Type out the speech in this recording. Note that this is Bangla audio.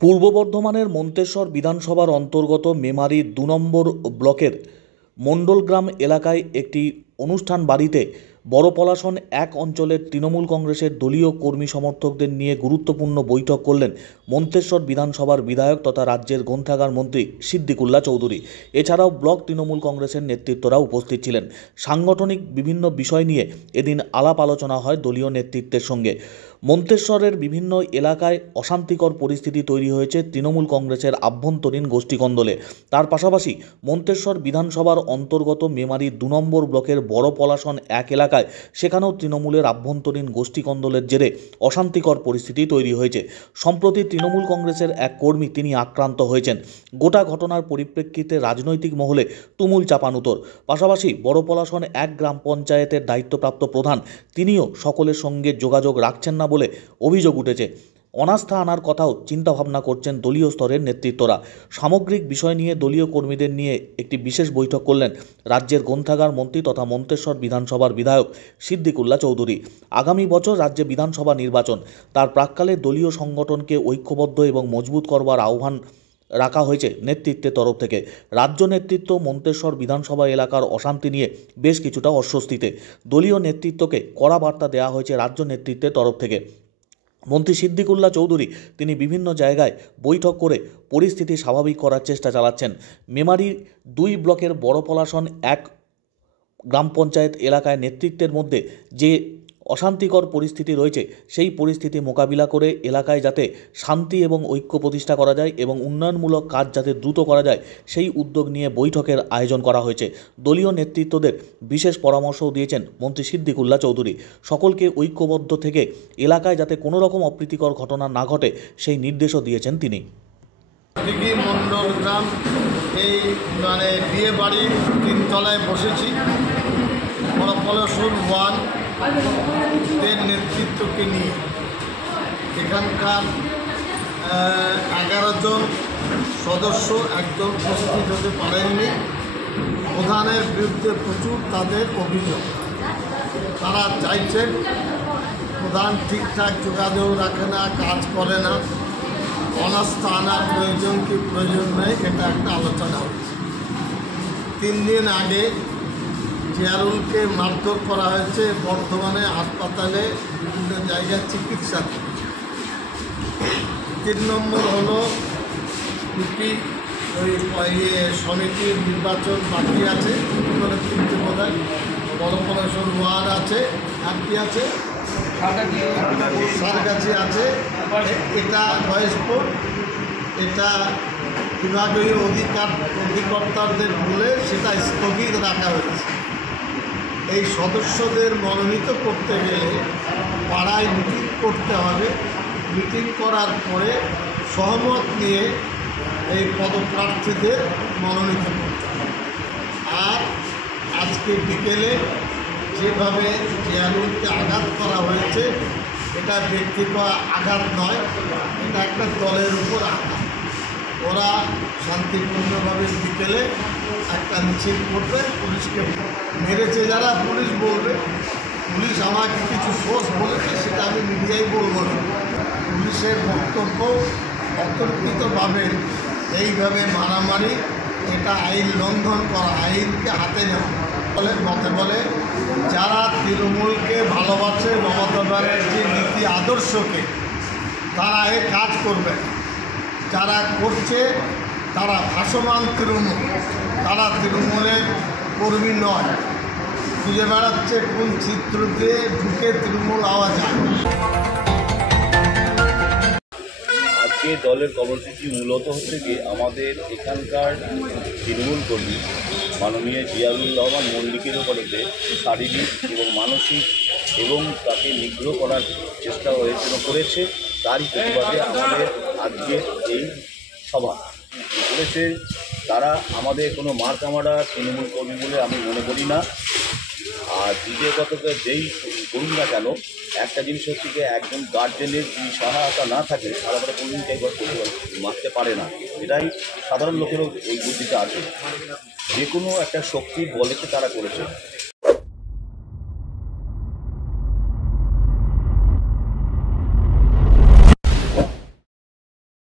পূর্ব বর্ধমানের মন্তেশ্বর বিধানসভার অন্তর্গত মেমারি ২ নম্বর ব্লকের মণ্ডলগ্রাম এলাকায় একটি অনুষ্ঠান বাড়িতে বড় পলাশন এক অঞ্চলের তৃণমূল কংগ্রেসের দলীয় কর্মী সমর্থকদের নিয়ে গুরুত্বপূর্ণ বৈঠক করলেন মন্তেশ্বর বিধানসভার বিধায়ক তথা রাজ্যের গ্রন্থাগার মন্ত্রী সিদ্দিকুল্লাহ চৌধুরী। এছাড়াও ব্লক তৃণমূল কংগ্রেসের নেতৃত্বরা উপস্থিত ছিলেন। সাংগঠনিক বিভিন্ন বিষয় নিয়ে এদিন আলাপ আলোচনা হয় দলীয় নেতৃত্বের সঙ্গে। মন্তেশ্বরের বিভিন্ন এলাকায় অশান্তিকর পরিস্থিতি তৈরি হয়েছে তৃণমূল কংগ্রেসের আভ্যন্তরীণ গোষ্ঠীকন্দলে। তার পাশাপাশি মন্তেশ্বর বিধানসভার অন্তর্গত মেমারি ২ নম্বর ব্লকের বড় পলাশন এক এলাকায় সেখানেও তৃণমূলের আভ্যন্তরীণ গোষ্ঠীকন্দলের জেরে অশান্তিকর পরিস্থিতি তৈরি হয়েছে। সম্প্রতি তৃণমূল কংগ্রেসের এক কর্মী তিনি আক্রান্ত হয়েছেন। গোটা ঘটনার পরিপ্রেক্ষিতে রাজনৈতিক মহলে তুমুল চাপানুতর। পাশাপাশি বড় পলাশন এক গ্রাম পঞ্চায়েতের দায়িত্বপ্রাপ্ত প্রধান তিনিও সকলের সঙ্গে যোগাযোগ রাখছেন না বলে অভিযোগ উঠেছে। অনাস্থা আনার কথাও চিন্তাভাবনা করছেন দলীয় স্তরের নেতৃত্বরা। সামগ্রিক বিষয় নিয়ে দলীয় কর্মীদের নিয়ে একটি বিশেষ বৈঠক করলেন রাজ্যের গ্রন্থাগার মন্ত্রী তথা মন্তেশ্বর বিধানসভার বিধায়ক সিদ্দিকুল্লাহ চৌধুরী। আগামী বছর রাজ্যে বিধানসভা নির্বাচন, তার প্রাক্কালে দলীয় সংগঠনকে ঐক্যবদ্ধ এবং মজবুত করবার আহ্বান রাখা হয়েছে নেতৃত্বের তরফ থেকে। রাজ্য নেতৃত্ব মন্তেশ্বর বিধানসভা এলাকার অশান্তি নিয়ে বেশ কিছুটা অস্বস্তিতে। দলীয় নেতৃত্বকে কড়া বার্তা দেওয়া হয়েছে রাজ্য নেতৃত্বের তরফ থেকে। মন্ত্রী সিদ্দিকুল্লাহ চৌধুরী তিনি বিভিন্ন জায়গায় বৈঠক করে পরিস্থিতি স্বাভাবিক করার চেষ্টা চালাচ্ছেন। মেমারি ২ ব্লকের বড় পলাশন এক গ্রাম পঞ্চায়েত এলাকায় নেতৃত্বের মধ্যে যে অশান্তিকর পরিস্থিতি রয়েছে সেই পরিস্থিতি মোকাবিলা করে এলাকায় যাতে শান্তি এবং ঐক্য প্রতিষ্ঠা করা যায় এবং উন্নয়নমূলক কাজ যাতে দ্রুত করা যায় সেই উদ্যোগ নিয়ে বৈঠকের আয়োজন করা হয়েছে। দলীয় নেতৃত্বদের বিশেষ পরামর্শও দিয়েছেন মন্ত্রী সিদ্দিকুল্লাহ চৌধুরী। সকলকে ঐক্যবদ্ধ থেকে এলাকায় যাতে কোনো রকম অপ্রীতিকর ঘটনা না ঘটে সেই নির্দেশও দিয়েছেন তিনি। মণ্ডলগ্রাম এই বিয়ে বাড়ির ৩ তলায় বসেছি। বড় পলাশন 1 এর নেতৃত্বকে নিয়ে এখানকার 11 জন সদস্য একজন উপস্থিত হতে পারেননি। প্রধানের বিরুদ্ধে প্রচুর তাদের অভিযোগ। তারা চাইছেন প্রধান ঠিকঠাক যোগাযোগ রাখে না, কাজ করে না, অনাস্থা আনার প্রয়োজন কি প্রয়োজন নেই, এটা একটা আলোচনা হচ্ছে। 3 দিন আগে জিয়ারুলকে মারধর করা হয়েছে বর্ধমানে হাসপাতালে বিভিন্ন জায়গায় চিকিৎসা। 3 নম্বর হলো সমিতির নির্বাচন বাকি আছে, 3টে বোধহয়। বড় পলাশন 1 আছে, আর কি আছে, সারগাছি আছে। এটা বয়স্কর, এটা বিভাগীয় অধিকর্তাদের বলে সেটা স্থগিত রাখা হয়েছে। এই সদস্যদের মনোনীত করতে গেলে পাড়ায় মিটিং করতে হবে। মিটিং করার পরে সহমত নিয়ে এই পদপ্রার্থীদের মনোনীত করতে হবে। আর আজকে বিকেলে যেভাবে জিয়ারুলকে আঘাত করা হয়েছে এটা ব্যক্তিগত আঘাত নয়, এটা একটা দলের উপর আঘাত। ওরা শান্তিপূর্ণভাবে বিকেলে একটা মিছিল করবে, পুলিশকে মেরেছে যারা পুলিশ বলবে। পুলিশ আমাকে কিছু সোর্স বলেছে, সেটা আমি মিডিয়ায় বলবো না। পুলিশের বক্তব্য অতর্কিতভাবে এইভাবে মারামারি, এটা আইন লঙ্ঘন করা, আইনকে হাতে নেওয়া। মতে বলে যারা তৃণমূলকে ভালোবাসে, মমতা ব্যানার্জির নীতি আদর্শকে, তারা এ কাজ করবে। যারা করছে তারা ভাসমান তৃণমূল, তারা তৃণমূলের কর্মী নয়। খুঁজে বেড়াচ্ছে কোন চিত্র দিয়ে ঢুকে তৃণমূল আওয়া যায়। আজকে দলের কর্মসূচি মূলত হচ্ছে যে আমাদের এখানকার তৃণমূল কর্মী মাননীয় জিয়াউর রহমান মল্লিকের উপরে শারীরিক এবং মানসিক এবং তাকে নিগ্রহ করার চেষ্টা করেছে, তারই প্রতিবাদে আমাদের আজকের এই সভা করেছে। তারা আমাদের কোনো মার কামারা তৃণমূল কর্মী বলে আমি মনে করি না। আর দ্বিতীয় কথা, যেই করুন না কেন, একটা জিনিস হচ্ছে যে একজন গার্জেনের যদি সহায়তা না থাকে তারা পরে কোনো দিনকে মারতে পারে না। এটাই সাধারণ লোকেরও এই বুদ্ধিটা আছে। যে কোনো একটা শক্তির বলেতে তারা করেছে।